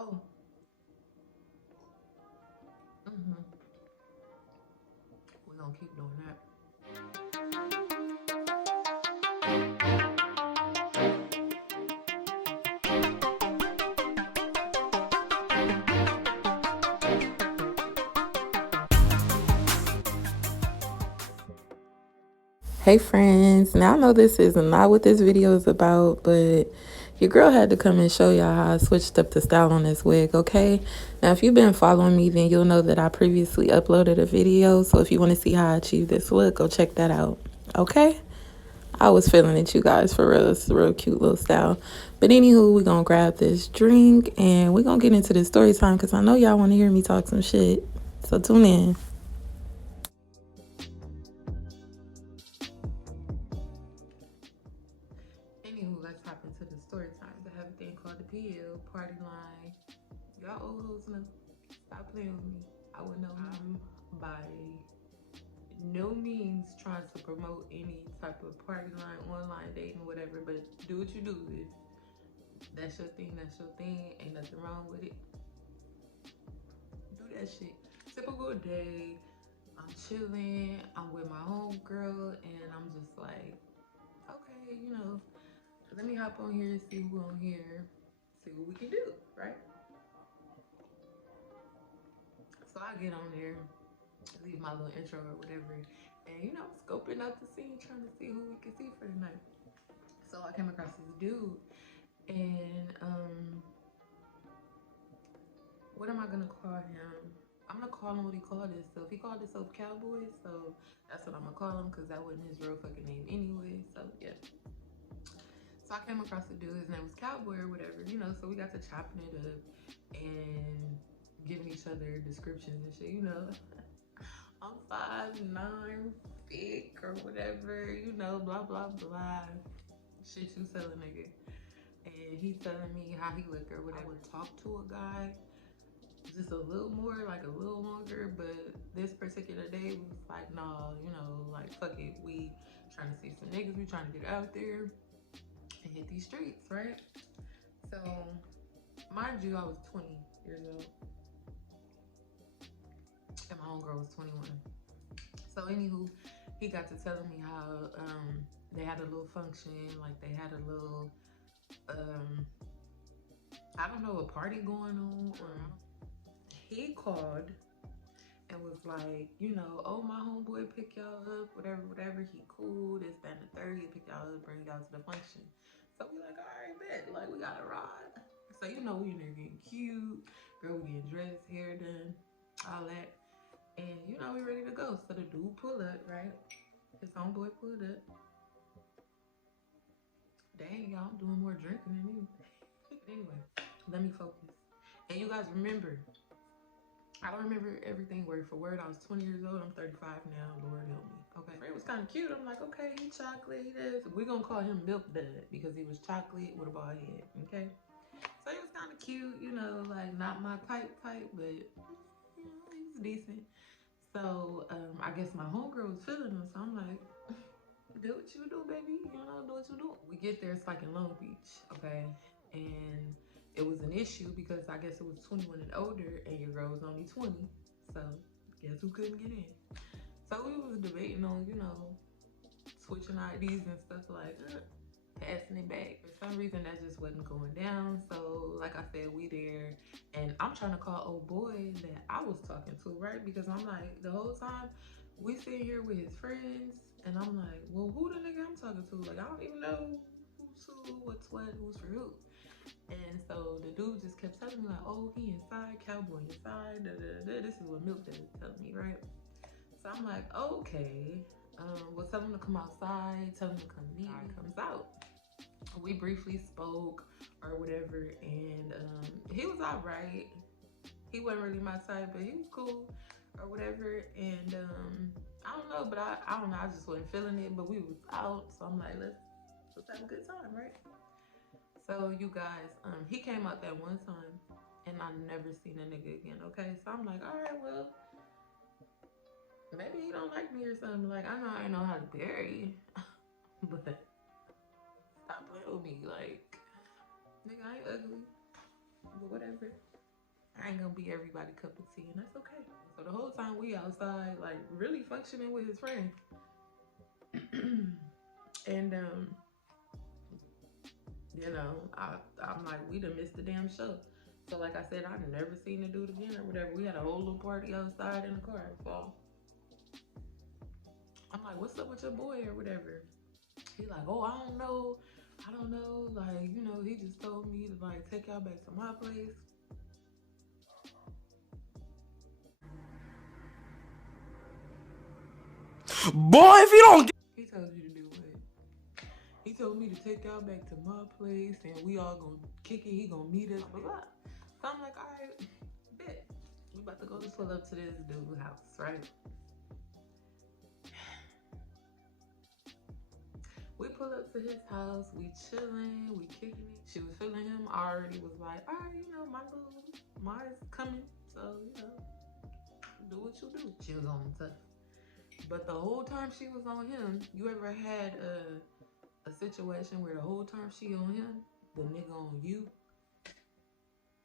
Oh. Mm-hmm. We're gonna keep doing that. Hey friends, now I know this is not what this video is about, but your girl had to come and show y'all how I switched up the style on this wig, okay? Now if you've been following me, then you'll know that I previously uploaded a video, so if you want to see how I achieved this look, go check that out, okay? I was feeling it, you guys, for real. It's a real cute little style. But anywho, we're gonna grab this drink and we're gonna get into this story time because I know y'all want to hear me talk some shit, so tune in. Anywho, let's hop into the story time. I have a thing called the PL party line. Y'all old hoes know. Stop playing with me. I would know by no means trying to promote any type of party line, online dating, whatever. But do what you do. If that's your thing, that's your thing. Ain't nothing wrong with it. Do that shit. Typical day. I'm chilling. I'm with my homegirl, and I'm just like, okay, you know, let me hop on here, see who on here, see what we can do, right? So I get on there, leave my little intro or whatever, and you know, scoping out the scene, trying to see who we can see for the night. So I came across this dude, and what am I gonna call him? I'm gonna call him what he called himself. He called himself Cowboy, so that's what I'm gonna call him because that wasn't his real fucking name anyway. So yeah. So I came across the dude, his name was Cowboy or whatever, you know, so we got to chopping it up and giving each other descriptions and shit, you know. I'm 5'9", thick or whatever, you know, blah, blah, blah. Shit you tell a nigga. And he telling me how he look or whatever. I would talk to a guy just a little more, like a little longer, but this particular day we was like, nah, you know, like fuck it. We trying to see some niggas, we trying to get out there and hit these streets, right? So, mind you, I was 20 years old, and my homegirl was 21. So, anywho, he got to telling me how they had a little function, like they had a little, I don't know, a party going on, or he called and was like, you know, oh, my homeboy pick y'all up, whatever, whatever. He cool, this, that, and the third. He pick y'all up, bring y'all to the function. So we like, all right, bet. Like, we got to ride. So, you know, we in there getting cute. Girl, we getting dressed, hair done, all that. And, you know, we ready to go. So the dude pull up, right? His homeboy pulled up. Dang, y'all, I'm doing more drinking than you. Anyway, let me focus. And you guys remember, I don't remember everything word for word. I was 20 years old. I'm 35 now. Lord help me. Okay. It was kind of cute. I'm like, okay, he chocolate. He this. We're going to call him Milk Dud because he was chocolate with a bald head. Okay. So he was kind of cute, you know, like not my type, but you know, he was decent. So I guess my homegirl was feeling him. So I'm like, do what you do, baby. You know, do what you do. We get there, it's like in Long Beach. Okay. And it was an issue because I guess it was 21 and older and your girl was only 20. So guess who couldn't get in? So we was debating on, you know, switching IDs and stuff like that, passing it back. For some reason that just wasn't going down. So like I said, we there and I'm trying to call old boy that I was talking to, right? Because I'm like, the whole time we sit here with his friends and I'm like, well, who the nigga I'm talking to? Like, I don't even know who's who, what's what, who's for who. And so the dude just kept telling me like, oh, he inside, Cowboy inside, da, da, da. This is what Milk Dad was telling me, right? So I'm like, okay, well, tell him to come outside, tell him to come meet me. He comes out. We briefly spoke or whatever, and he was all right. He wasn't really my type, but he was cool or whatever. And I don't know, but I don't know, I just wasn't feeling it, but we was out. So I'm like, let's have a good time, right? So you guys, he came out that one time and I never seen a nigga again, okay? So I'm like, all right, well, maybe he don't like me or something. Like, I know I ain't know how to bury, but stop playing with me. Like, nigga, I ain't ugly, but whatever. I ain't gonna be everybody's cup of tea, and that's okay. So the whole time we outside, like really functioning with his friends. And you know, I'm like, we done missed the damn show. So like I said, I've never seen the dude again or whatever. We had a whole little party outside in the car. So I'm like, what's up with your boy or whatever? He like, oh, I don't know. Like, you know, he just told me to like take y'all back to my place. Boy, if you don't get... He told you to do what? He told me to take y'all back to my place and we all gonna kick it. He gonna meet us, blah, blah. So I'm like, all right, bet. We about to go to pull up to this dude's house, right? We pull up to his house, we chilling, we kicking it. She was feeling him. I already was like, all right, you know, mine's coming. So, you know, do what you do. She was on him tough. But the whole time she was on him, you ever had a situation where the whole time she on him, the nigga on you?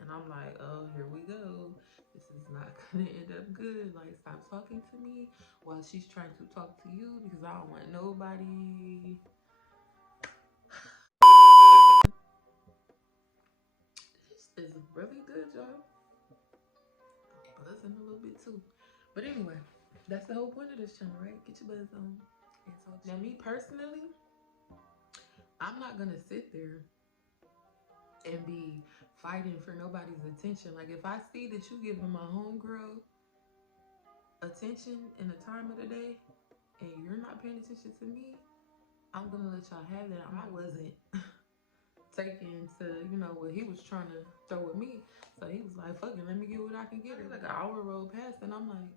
And I'm like, oh, here we go. This is not gonna end up good. Like, stop talking to me while she's trying to talk to you because I don't want nobody. This is really good, y'all. Buzzing a little bit too. But anyway, that's the whole point of this channel, right? Get your buzz on. And so now me personally, I'm not gonna sit there and be fighting for nobody's attention. Like if I see that you giving my homegirl attention in the time of the day and you're not paying attention to me, I'm gonna let y'all have that. I wasn't taking to, you know, what he was trying to throw with me. So he was like, fuck it, let me get what I can get. Like an hour rolled past and I'm like,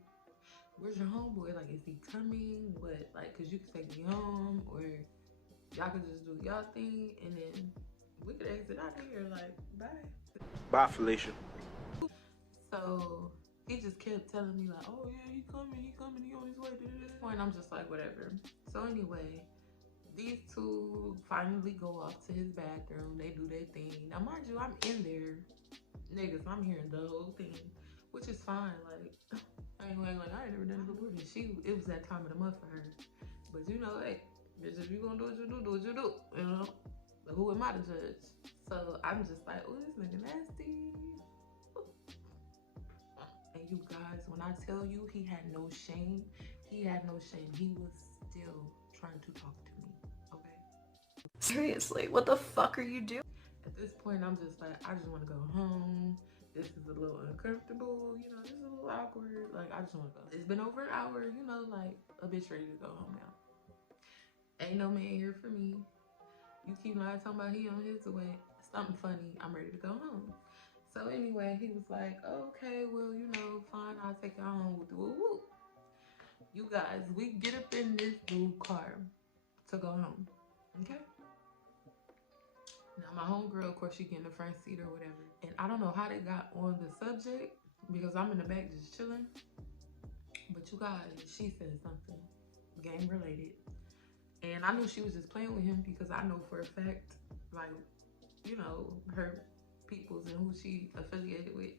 where's your homeboy? Like, is he coming? What? Like, cause you could take me home or y'all could just do y'all thing and then we could exit out of here. Like, bye. Bye, Felicia. So he just kept telling me like, oh yeah, he coming, he on his way to this point. I'm just like, whatever. So anyway, these two finally go off to his bathroom. They do their thing. Now, mind you, I'm in there. Niggas, I'm hearing the whole thing, which is fine. Like, I ain't never done it before. It was that time of the month for her. But you know, hey, bitch, if you gonna do what you do, you know? But who am I to judge? So I'm just like, oh, this nigga nasty. And you guys, when I tell you he had no shame, he was still trying to talk to me, okay? Seriously, what the fuck are you doing? At this point, I'm just like, I just want to go home. This is a little uncomfortable, you know, this is a little awkward. Like, I just want to go. It's been over an hour, you know, like, a bitch ready to go home now. Ain't no man here for me. You keep lying, talking about he on his way. Something funny, I'm ready to go home. So anyway, he was like, okay, well, you know, fine, I'll take you home. Woo-woo. You guys, we get up in this blue car to go home, okay? Now, my homegirl, of course, she get in the front seat or whatever. And I don't know how they got on the subject because I'm in the back just chilling. But you guys, she said something game related. And I knew she was just playing with him because I know for a fact, like, you know, her peoples and who she affiliated with.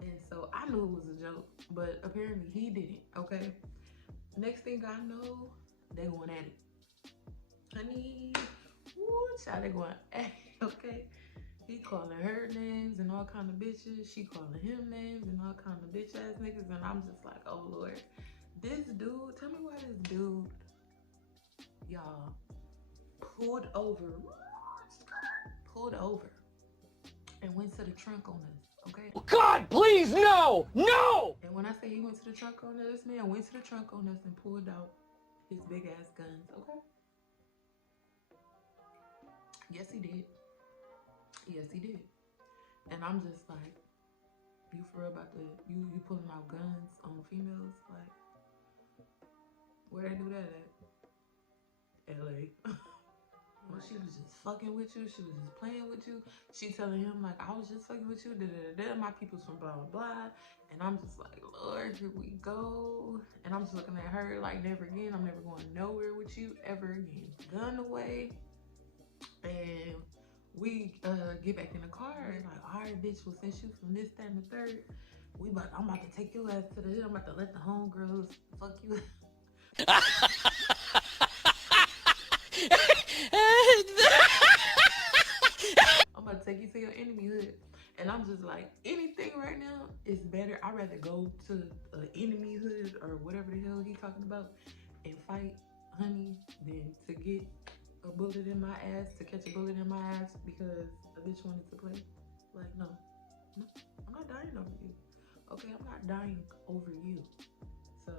And so I knew it was a joke, but apparently he didn't, okay? Next thing I know, they going at it. Honey, woo, child, they going at it, okay? He calling her names and all kind of bitches. She calling him names and all kind of bitch ass niggas. And I'm just like, oh Lord. This dude, tell me why this dude, y'all, pulled over and went to the trunk on us, okay? God, please, no! No! And when I say he went to the trunk on us, this man went to the trunk on us and pulled out his big ass guns, okay? Yes, he did. Yes, he did. And I'm just like, you for real about to, you pulling out guns on females? Like, where they do that at? LA. When she was just fucking with you, she was just playing with you. She telling him like, I was just fucking with you, my people's from blah, blah, blah. And I'm just like, Lord, here we go. And I'm just looking at her like, never again. I'm never going nowhere with you ever again. Gun away. And we get back in the car and like, all right, bitch, well, since you from this, that, and the third, I'm about to take your ass to the hood. I'm about to let the homegirls fuck you. I'm about to take you to your enemy hood. And I'm just like, anything right now is better. I'd rather go to an enemy hood or whatever the hell he talking about and fight honey than to get a bullet in my ass, to catch a bullet in my ass because a bitch wanted to play. Like, no, I'm not dying over you. Okay, I'm not dying over you. So,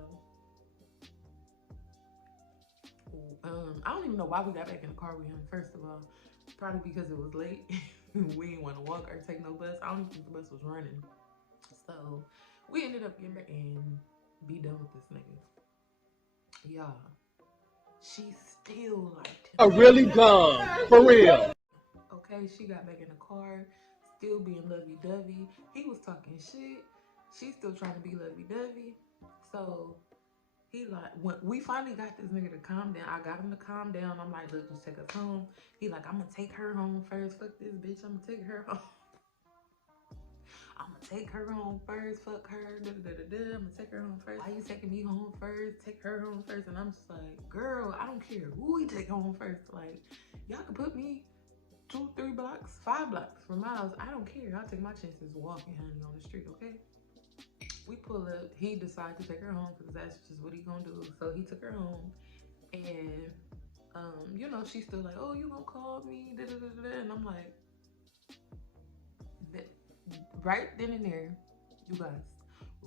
I don't even know why we got back in the car with him, first of all. Probably because it was late. We didn't want to walk or take no bus. I don't even think the bus was running. So, we ended up getting back and be done with this nigga. Y'all, she still liked him. I really gone. For real. Okay, she got back in the car, still being lovey-dovey. He was talking shit. She's still trying to be lovey-dovey. So, he like, when we finally got this nigga to calm down, I got him to calm down. I'm like, look, just take us home. He like, I'm gonna take her home first. Fuck this bitch, I'm gonna take her home. I'm gonna take her home first. Fuck her. Da, da, da, da. I'm gonna take her home first. Why you taking me home first? Take her home first. And I'm just like, girl, I don't care who we take home first. Like, y'all can put me 2, 3 blocks, 5 blocks from my house. I don't care. I'll take my chances walking, honey, on the street, okay? We pull up. He decided to take her home because that's just what he gonna do. So he took her home. And, you know, she's still like, oh, you gonna call me? Da, da, da, da. And I'm like, right then and there, you guys,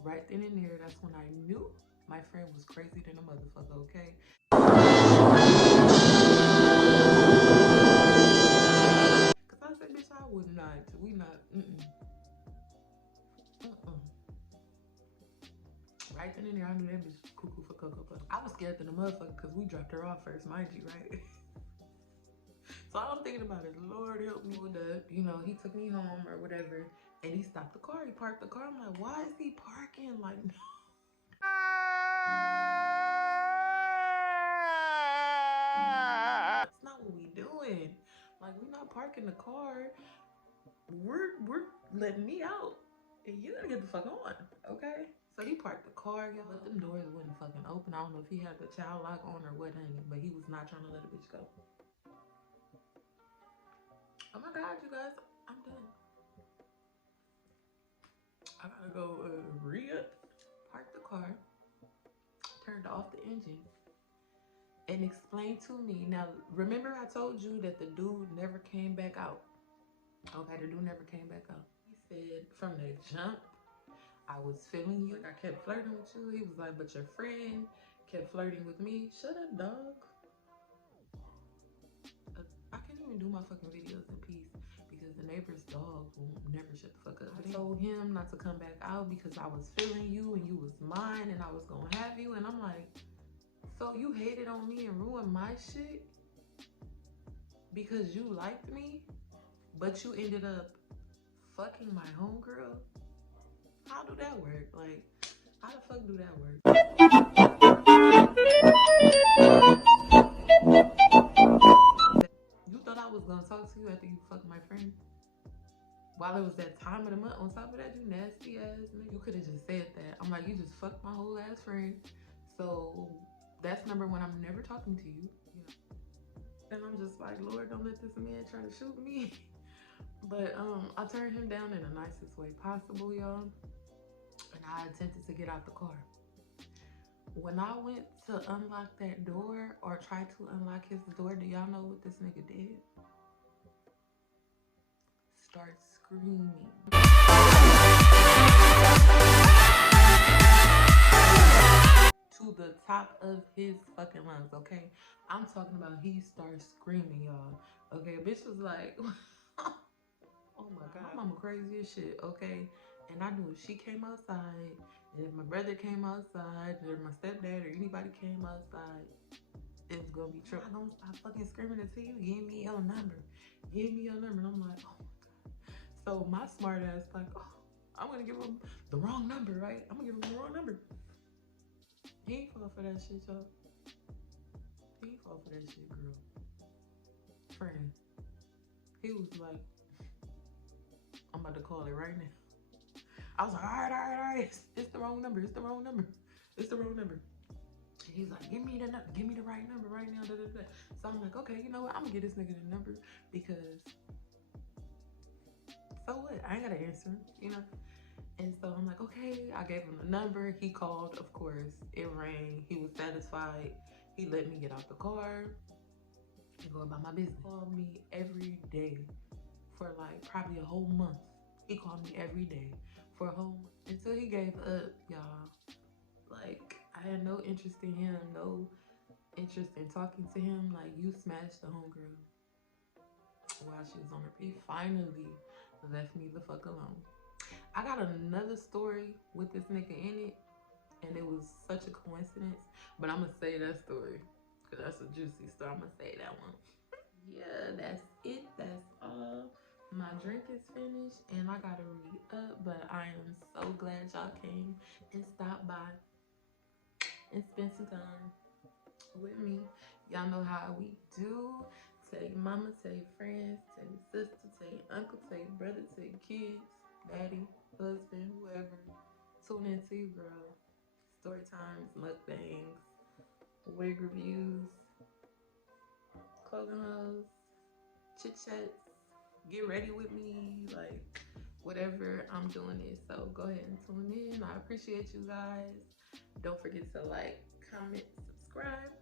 right then and there, that's when I knew my friend was crazy than a motherfucker, okay? Cause I said, bitch, I would not, we not, Right then and there, I knew that bitch was cuckoo for Cocoa Puffs. I was scared than a motherfucker cause we dropped her off first, mind you, right? So all I'm thinking about is, Lord help me with the, you know, he took me home or whatever, and he stopped the car, he parked the car. I'm like, why is he parking? Like, that's not what we doing. Like, we not parking the car. We're letting me out, and you gotta get the fuck on, okay? So he parked the car, y'all, but them doors wouldn't fucking open. I don't know if he had the child lock on or what, honey, but he was not trying to let a bitch go. Oh my God, you guys, I'm done. I gotta go re-up, park the car, turned off the engine, and explain to me. Now, remember I told you that the dude never came back out. Okay, the dude never came back out. He said from the jump, I was feeling you. I kept flirting with you. He was like, but your friend kept flirting with me. Shut up, dog. I can't even do my fucking videos in peace because the neighbor's dog will never shut the fuck up. I told him not to come back out because I was feeling you and you was mine and I was gonna have you. And I'm like, so you hated on me and ruined my shit because you liked me, but you ended up fucking my homegirl? How do that work? Like, how the fuck do that work? You thought I was gonna talk to you after you fucked my friend? While it was that time of the month, on top of that, you nasty ass nigga. You could have just said that. I'm like, you just fucked my whole ass friend. So that's number one, I'm never talking to you. And I'm just like, Lord, don't let this man try to shoot me. But I turned him down in the nicest way possible, y'all. And I attempted to get out the car. When I went to unlock that door or try to unlock his door, do y'all know what this nigga did? Start screaming. To the top of his fucking lungs, okay? I'm talking about he starts screaming, y'all. Okay, bitch was like, oh my God, my mama crazy as shit, okay? And I knew if she came outside, and if my brother came outside, or my stepdad or anybody came outside, it was gonna be trouble. I'm gonna stop fucking screaming until you give me your number. Give me your number. And I'm like, oh my God. So my smart ass like, oh, I'm gonna give him the wrong number, right? I'm gonna give him the wrong number. He ain't fall for that shit, y'all. He ain't fall for that shit, girl. Friend. He was like, I'm about to call it right now. I was like, all right. It's the wrong number. It's the wrong number. It's the wrong number. And he's like, give me the right number right now. Da, da, da. So I'm like, okay, you know what? I'm gonna get this nigga the number because so what? I ain't gotta answer him, you know? And so I'm like, okay. I gave him the number. He called, of course. It rang. He was satisfied. He let me get out the car and go about my business. He called me every day for like probably a whole month. He called me every day for a whole month until he gave up, y'all. Like, I had no interest in him, no interest in talking to him. Like, you smashed the homegirl while she was on her feet. Finally left me the fuck alone. I got another story with this nigga in it, and it was such a coincidence, but I'm gonna say that story because that's a juicy story. I'm gonna say that one. Yeah, that's it. That's all. My drink is finished and I gotta re-up, but I am so glad y'all came and stopped by and spend some time with me. Y'all know how we do. Tell your mama, tell your friends, tell your sister, tell your uncle, tell your brother, tell your kids, daddy, husband, whoever. Tune in to you, girl. Story times, mukbangs, wig reviews, clothing hauls, chit chats. Get ready with me, like whatever I'm doing it. So go ahead and tune in. I appreciate you guys. Don't forget to like, comment, subscribe.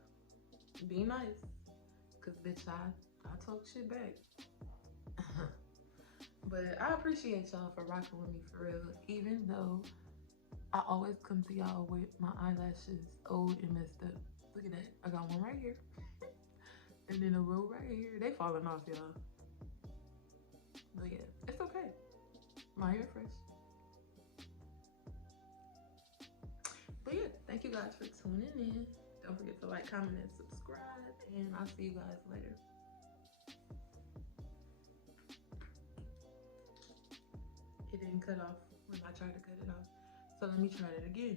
Be nice, cause bitch, I talk shit back. But I appreciate y'all for rocking with me for real. Even though I always come to y'all with my eyelashes old and messed up. Look at that. I got one right here, and then a row right here. They falling off, y'all. But yeah, it's okay. My hair fresh. But yeah, thank you guys for tuning in. Don't forget to like, comment, and subscribe. And I'll see you guys later. It didn't cut off when I tried to cut it off. So let me try it again.